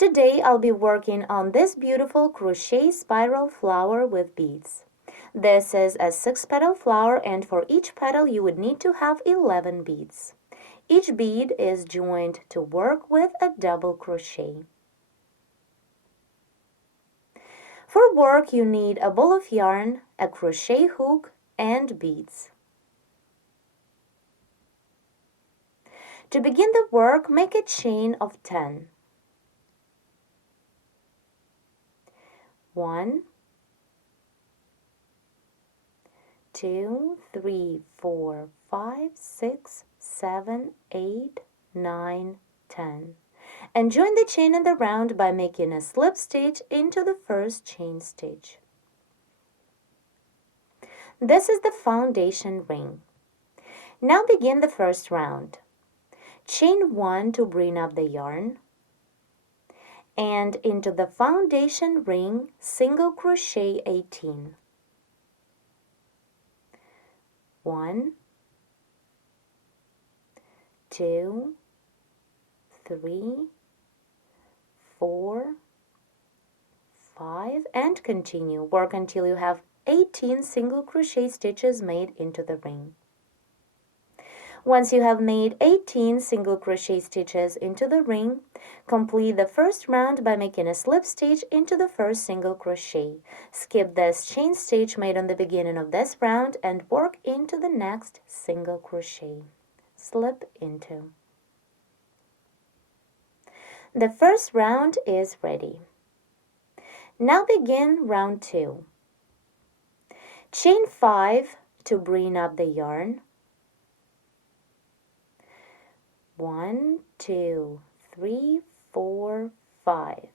Today I'll be working on this beautiful crochet spiral flower with beads. This is a 6-petal flower, and for each petal you would need to have 11 beads. Each bead is joined to work with a double crochet. For work you need a ball of yarn, a crochet hook, and beads. To begin the work, make a chain of 10. 1, 2, 3, 4, 5, 6, 7, 8, 9, 10. And join the chain in the round by making a slip stitch into the first chain stitch. This is the foundation ring. Now begin the first round. Chain 1 to bring up the yarn, and into the foundation ring single crochet 18. 1, 2, 3, 4, 5, and continue. Work until you have 18 single crochet stitches made into the ring. Once you have made 18 single crochet stitches into the ring, complete the first round by making a slip stitch into the first single crochet. Skip this chain stitch made on the beginning of this round and work into the next single crochet. Slip into. The first round is ready. Now begin round 2. Chain 5 to bring up the yarn. 1, 2, 3, 4, 5.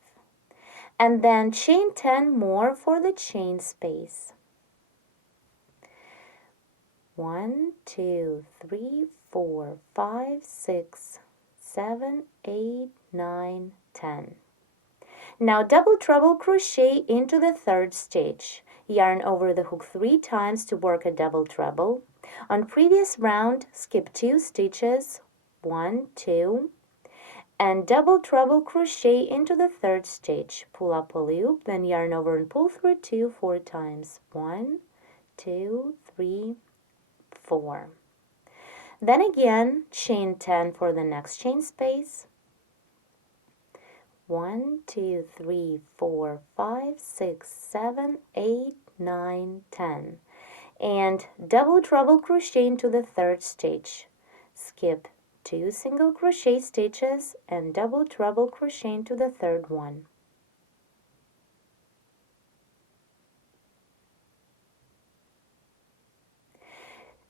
And then chain 10 more for the chain space. 1, 2, 3, 4, 5, 6, 7, 8, 9, 10. Now double treble crochet into the third stitch. Yarn over the hook 3 times to work a double treble. On previous round, skip 2 stitches, 1, 2, and double treble crochet into the third stitch. Pull up a loop, then yarn over and pull through 2 4 times. 1, 2, 3, 4. Then again, chain 10 for the next chain space. 1, 2, 3, 4, 5, 6, 7, 8, 9, 10. And double treble crochet into the third stitch. Skip 2 single crochet stitches and double treble crochet into the third one.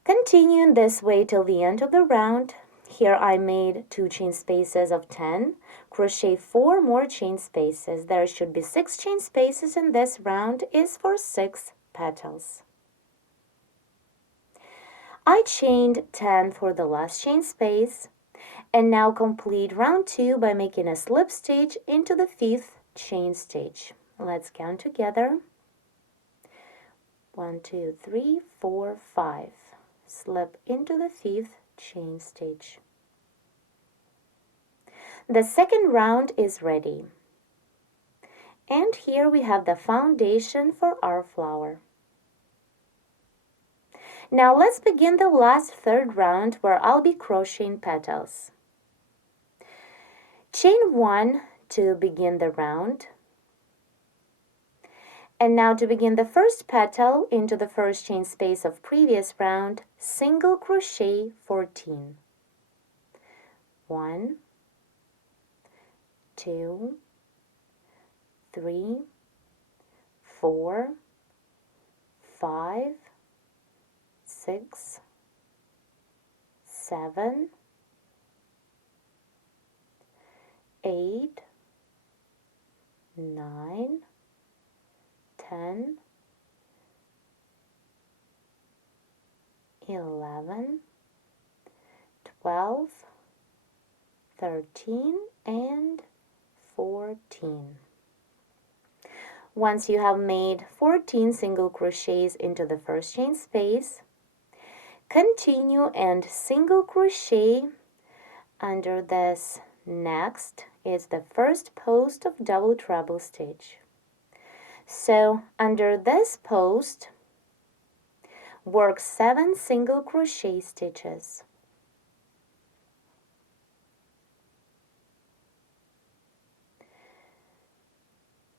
Continue in this way till the end of the round. Here I made 2 chain spaces of 10. Crochet 4 more chain spaces. There should be 6 chain spaces, and this round is for 6 petals. I chained 10 for the last chain space, and now complete round 2 by making a slip stitch into the 5th chain stitch. Let's count together. 1, 2, 3, 4, 5. Slip into the 5th chain stitch. The second round is ready. And here we have the foundation for our flower. Now let's begin the last third round where I'll be crocheting petals. Chain 1 to begin the round. And now to begin the first petal into the first chain space of previous round, single crochet 14. 1, 2, 3, 4, 5, 6, 7, 8, 9, 10, 11, 12, 13, and 14. Once you have made 14 single crochets into the first chain space, continue and single crochet under this next is the first post of double treble stitch. So under this post, work 7 single crochet stitches.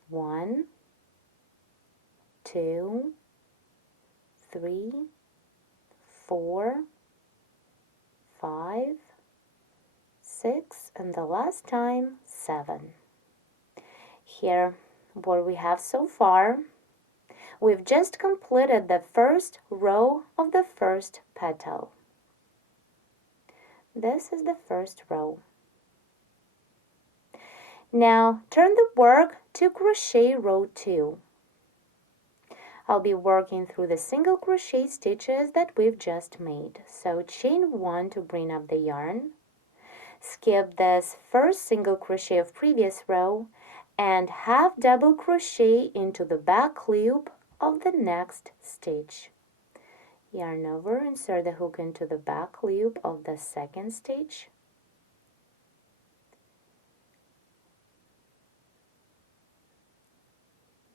1, 2, 3, 4, 5, 6, and the last time 7. Here, what we have so far, we've just completed the first row of the first petal. This is the first row. Now turn the work to crochet row 2. I'll be working through the single crochet stitches that we've just made. So chain 1 to bring up the yarn, skip this first single crochet of previous row, and half double crochet into the back loop of the next stitch. Yarn over, insert the hook into the back loop of the second stitch.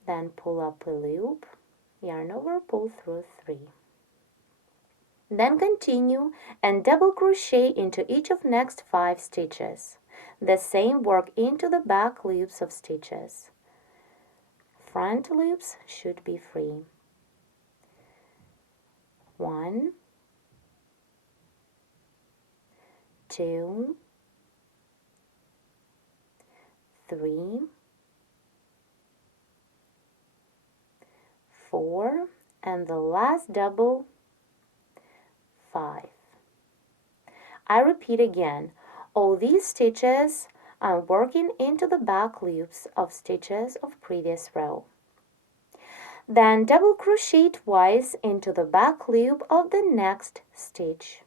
Then pull up a loop, yarn over, pull through 3. Then continue and double crochet into each of next 5 stitches. The same work into the back loops of stitches. Front loops should be free. 1, 2, 3, 4, and the last double, 5. I repeat again, all these stitches I'm working into the back loops of stitches of previous row. Then double crochet twice into the back loop of the next stitch.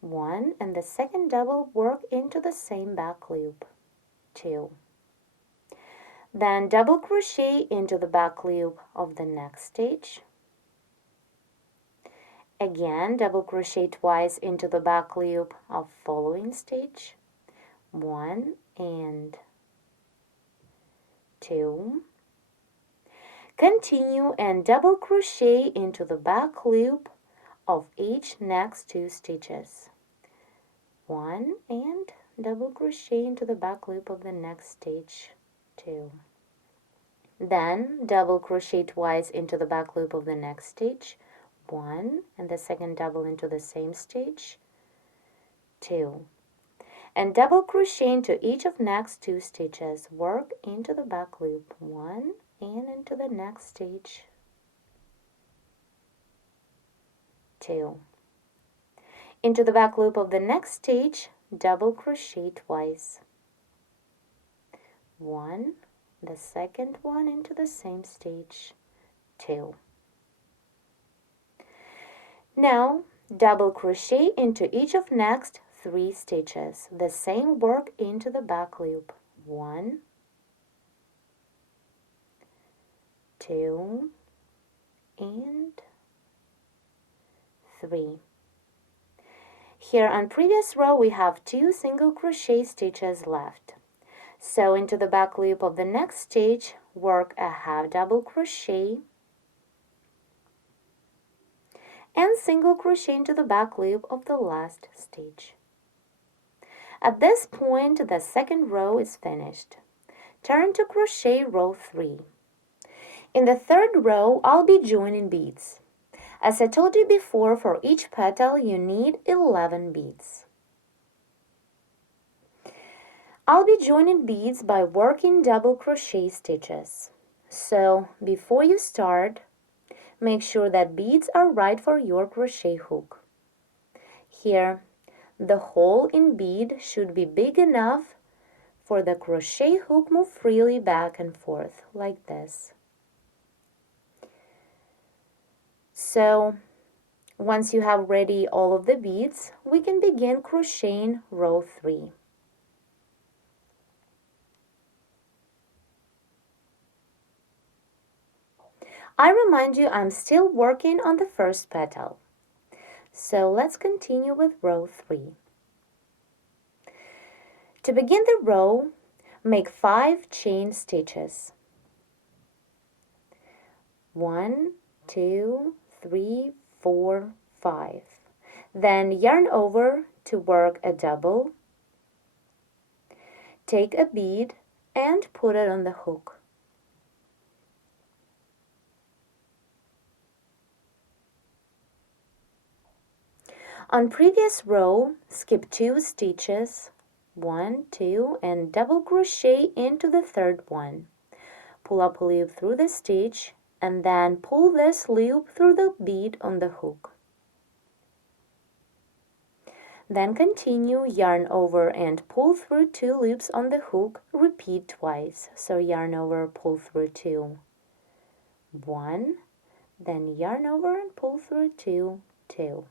One, and the second double work into the same back loop. 2. Then double crochet into the back loop of the next stitch. Again, double crochet twice into the back loop of following stitch. 1 and 2. Continue and double crochet into the back loop of each next 2 stitches. 1 and double crochet into the back loop of the next stitch. 2. Then double crochet twice into the back loop of the next stitch. 1 and the second double into the same stitch. 2. And double crochet into each of next 2 stitches. Work into the back loop. 1 and into the next stitch. 2. Into the back loop of the next stitch, double crochet twice. 1, the second one into the same stitch. 2. Now double crochet into each of next 3 stitches. The same work into the back loop. 1, 2, and 3. Here on previous row we have 2 single crochet stitches left. So into the back loop of the next stitch, work a half double crochet and single crochet into the back loop of the last stitch. At this point, the second row is finished. Turn to crochet row 3. In the third row, I'll be joining beads. As I told you before, for each petal you need 11 beads. I'll be joining beads by working double crochet stitches. So before you start, make sure that beads are right for your crochet hook. Here, the hole in bead should be big enough for the crochet hook move freely back and forth like this. So once you have ready all of the beads, we can begin crocheting row 3. I remind you I'm still working on the first petal. So let's continue with row 3. To begin the row, make 5 chain stitches. 1, 2, 3, 4, 5. Then yarn over to work a double. Take a bead and put it on the hook. On previous row, skip 2 stitches, 1, 2, and double crochet into the third one. Pull up a loop through the stitch and then pull this loop through the bead on the hook. Then continue, yarn over and pull through 2 loops on the hook, repeat twice. So yarn over, pull through 2, 1, then yarn over and pull through 2, 2.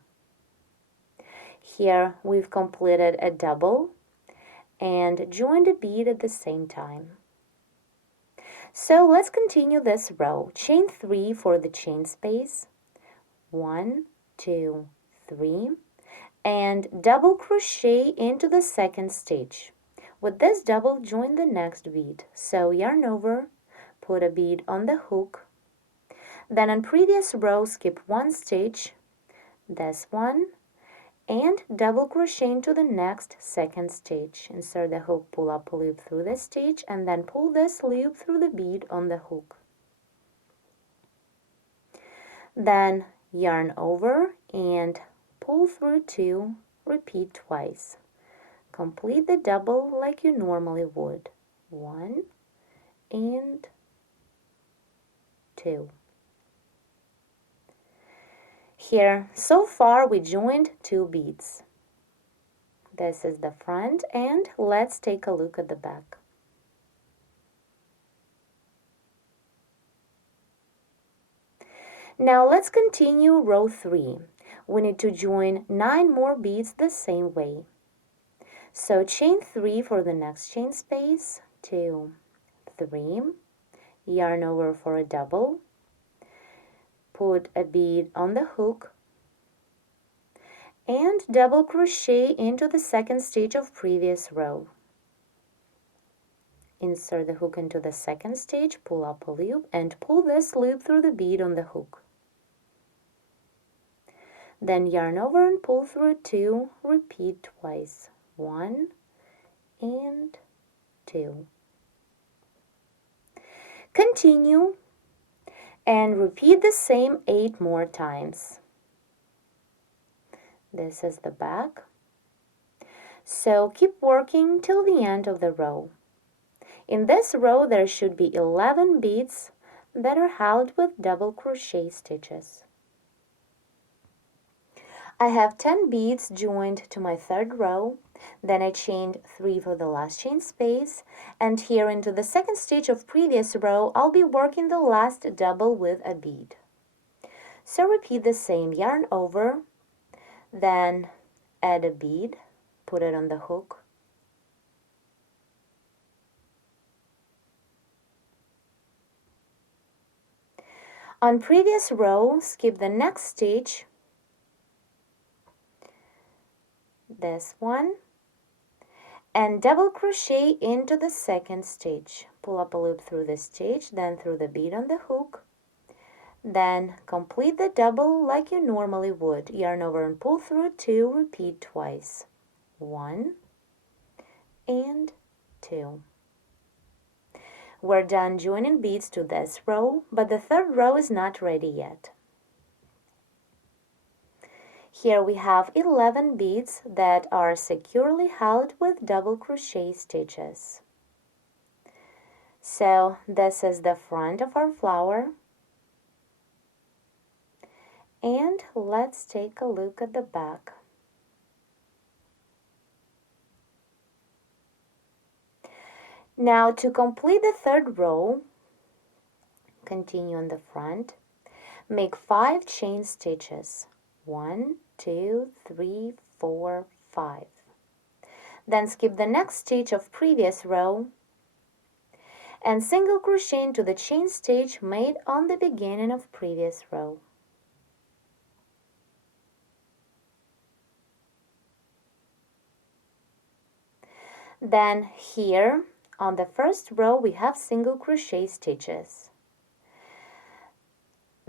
Here we've completed a double and joined a bead at the same time. So let's continue this row. Chain 3 for the chain space. 1, 2, 3, and double crochet into the second stitch. With this double, join the next bead. So yarn over, put a bead on the hook. Then on previous row, skip 1 stitch, this one, and double crochet into the next second stitch. Insert the hook, pull up a loop through the stitch, and then pull this loop through the bead on the hook. Then yarn over and pull through 2, repeat twice. Complete the double like you normally would. 1 and 2. Here, so far we joined 2 beads. This is the front, and let's take a look at the back. Now let's continue row 3. We need to join 9 more beads the same way. So chain 3 for the next chain space, 2, 3, yarn over for a double, put a bead on the hook, and double crochet into the second stitch of previous row. Insert the hook into the second stitch, pull up a loop, and pull this loop through the bead on the hook. Then yarn over and pull through 2, repeat twice. 1 and 2. Continue and repeat the same 8 more times. This is the back. So keep working till the end of the row. In this row there should be 11 beads that are held with double crochet stitches. I have 10 beads joined to my third row, then I chained 3 for the last chain space, and here into the second stitch of previous row I'll be working the last double with a bead. So repeat the same, yarn over, then add a bead, put it on the hook, on previous row skip the next stitch, this one, and double crochet into the second stitch. Pull up a loop through the stitch, then through the bead on the hook. Then complete the double like you normally would. Yarn over and pull through 2, repeat twice. 1 and 2. We're done joining beads to this row, but the third row is not ready yet. Here we have 11 beads that are securely held with double crochet stitches. So this is the front of our flower. And let's take a look at the back. Now to complete the third row, continue on the front, make 5 chain stitches. 1, 2, 3, 4, 5. Then skip the next stitch of previous row and single crochet into the chain stitch made on the beginning of previous row. Then here on the first row we have single crochet stitches.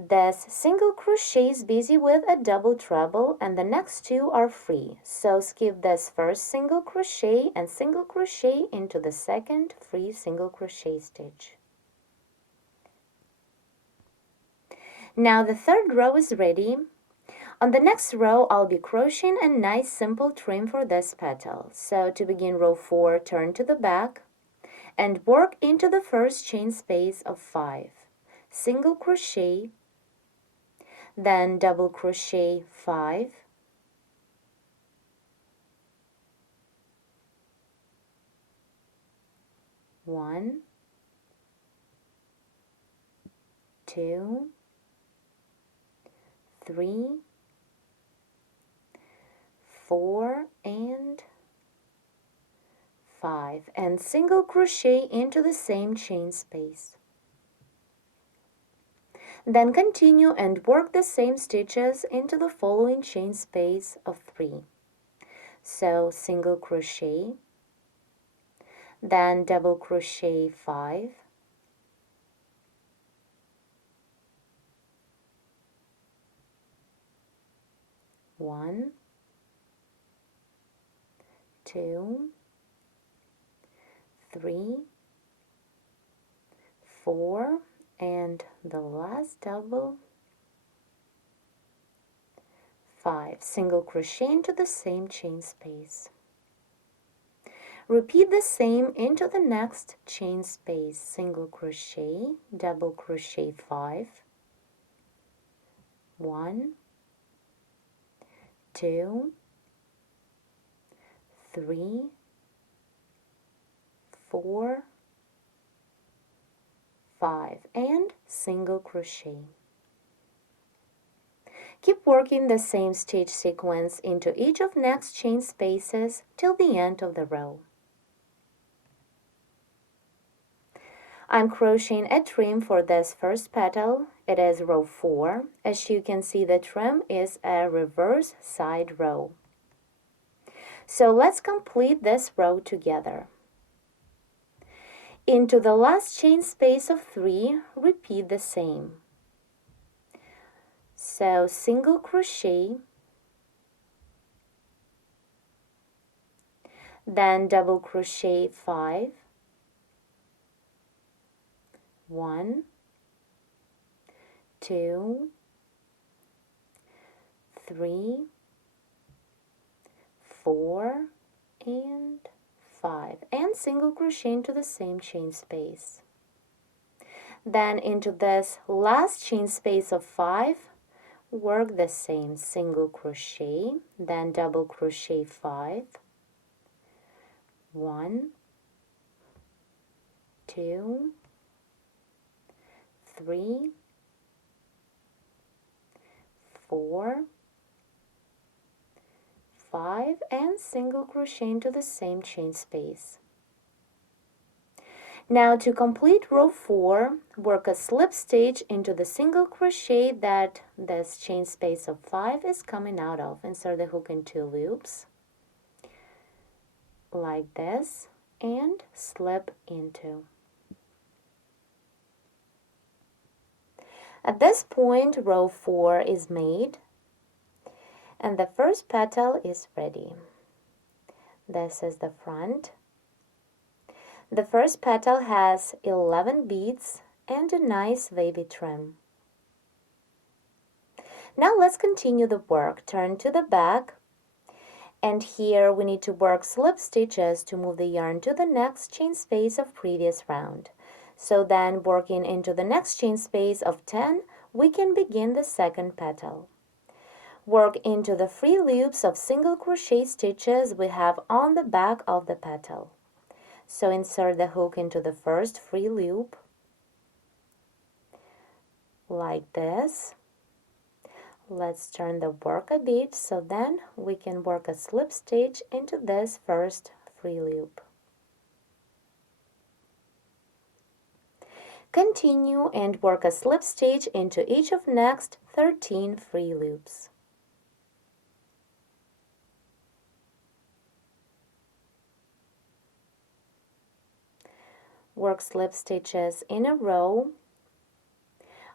This single crochet is busy with a double treble and the next two are free. So skip this first single crochet and single crochet into the second free single crochet stitch. Now the third row is ready. On the next row, I'll be crocheting a nice simple trim for this petal. So to begin row 4, turn to the back and work into the first chain space of 5. Single crochet, then double crochet 5, one, 2, 3, 4, and 5, and single crochet into the same chain space. Then continue and work the same stitches into the following chain space of 3. So single crochet, then double crochet 5, one, 2, 3, 4, and the last double 5, single crochet into the same chain space. Repeat the same into the next chain space, single crochet, double crochet 5, 1, 2, 3, 4, 5, and single crochet. Keep working the same stitch sequence into each of next chain spaces till the end of the row. I'm crocheting a trim for this first petal. It is row 4. As you can see, the trim is a reverse side row. So let's complete this row together. Into the last chain space of 3, repeat the same. So single crochet, then double crochet 5, 1, 2, 3, 4, and 5, and single crochet into the same chain space. Then into this last chain space of 5, work the same, single crochet, then double crochet 5, 1, 2, 3, 4, 5, and single crochet into the same chain space. Now to complete row 4, work a slip stitch into the single crochet that this chain space of 5 is coming out of. Insert the hook in 2 loops like this and slip into. At this point, row 4 is made and the first petal is ready. This is the front. The first petal has 11 beads and a nice wavy trim. Now let's continue the work. Turn to the back, and here we need to work slip stitches to move the yarn to the next chain space of previous round. So then, working into the next chain space of 10, we can begin the second petal. Work into the free loops of single crochet stitches we have on the back of the petal. So insert the hook into the first free loop like this. Let's turn the work a bit so then we can work a slip stitch into this first free loop. Continue and work a slip stitch into each of next 13 free loops. Work slip stitches in a row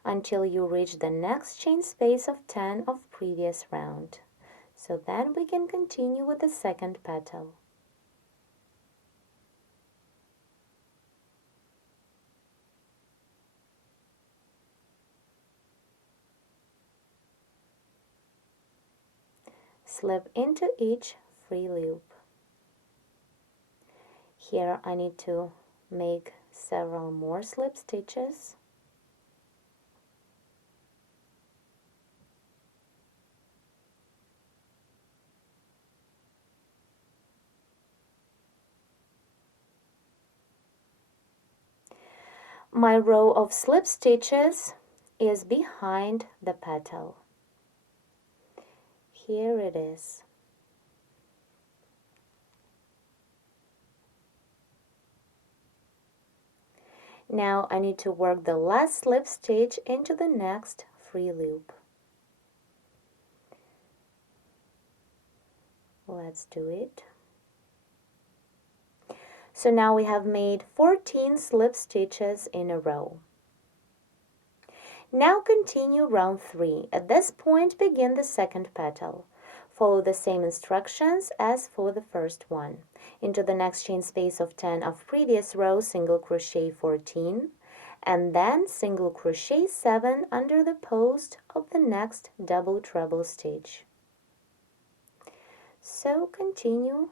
until you reach the next chain space of 10 of previous round. So then we can continue with the second petal. Slip into each free loop. Here I need to make several more slip stitches. My row of slip stitches is behind the petal. Here it is. Now I need to work the last slip stitch into the next free loop. Let's do it. So now we have made 14 slip stitches in a row. Now continue round 3. At this point, begin the second petal. Follow the same instructions as for the first one. Into the next chain space of 10 of previous row, single crochet 14, and then single crochet 7 under the post of the next double treble stitch. So continue,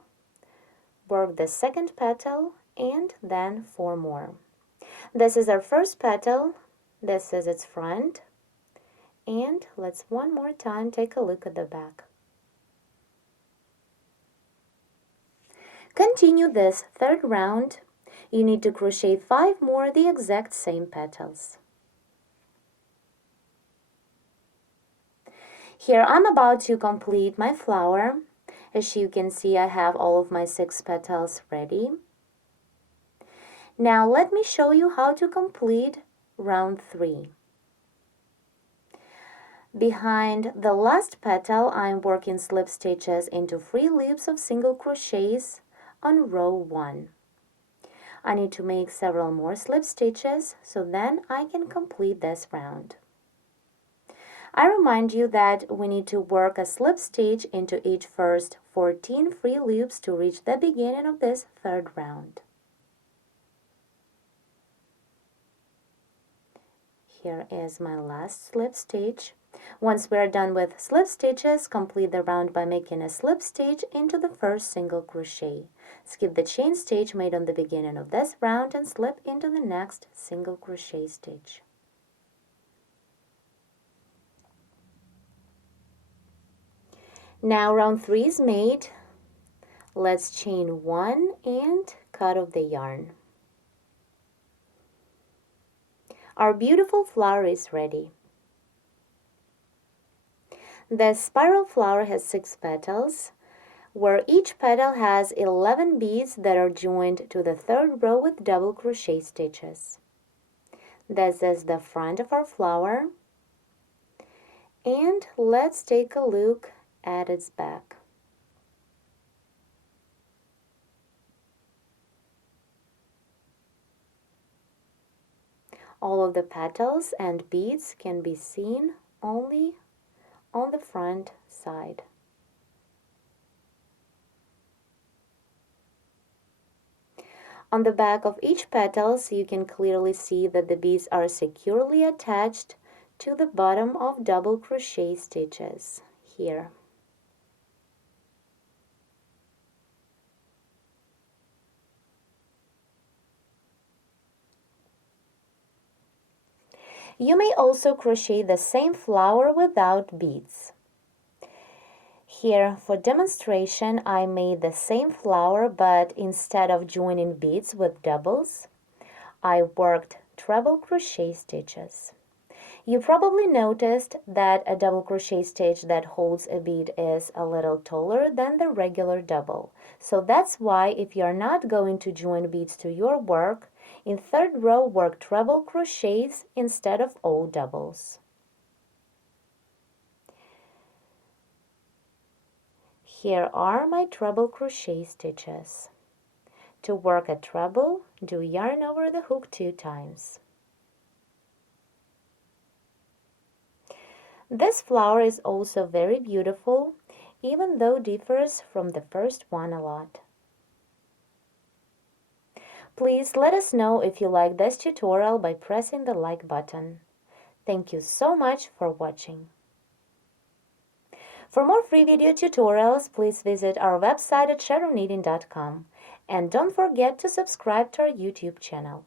work the second petal and then 4 more. This is our first petal, this is its front, and let's one more time take a look at the back. Continue this third round. You need to crochet 5 more the exact same petals. Here I'm about to complete my flower. As you can see, I have all of my 6 petals ready. Now let me show you how to complete round 3. Behind the last petal, I'm working slip stitches into free loops of single crochets on row 1. I need to make several more slip stitches so then I can complete this round. I remind you that we need to work a slip stitch into each first 14 free loops to reach the beginning of this third round. Here is my last slip stitch. Once we are done with slip stitches, complete the round by making a slip stitch into the first single crochet. Skip the chain stitch made on the beginning of this round and slip into the next single crochet stitch. Now round 3 is made. Let's chain 1 and cut off the yarn. Our beautiful flower is ready. The spiral flower has 6 petals, where each petal has 11 beads that are joined to the third row with double crochet stitches. This is the front of our flower, and let's take a look at its back. All of the petals and beads can be seen only on the front side. On the back of each petals, you can clearly see that the beads are securely attached to the bottom of double crochet stitches here. You may also crochet the same flower without beads. Here, for demonstration, I made the same flower, but instead of joining beads with doubles, I worked treble crochet stitches. You probably noticed that a double crochet stitch that holds a bead is a little taller than the regular double. So that's why if you're not going to join beads to your work, In third row, work treble crochets instead of all doubles. Here are my treble crochet stitches. To work a treble, do yarn over the hook 2 times. This flower is also very beautiful, even though differs from the first one a lot. Please let us know if you like this tutorial by pressing the like button. Thank you so much for watching. For more free video tutorials, please visit our website at shadowknitting.com and don't forget to subscribe to our YouTube channel.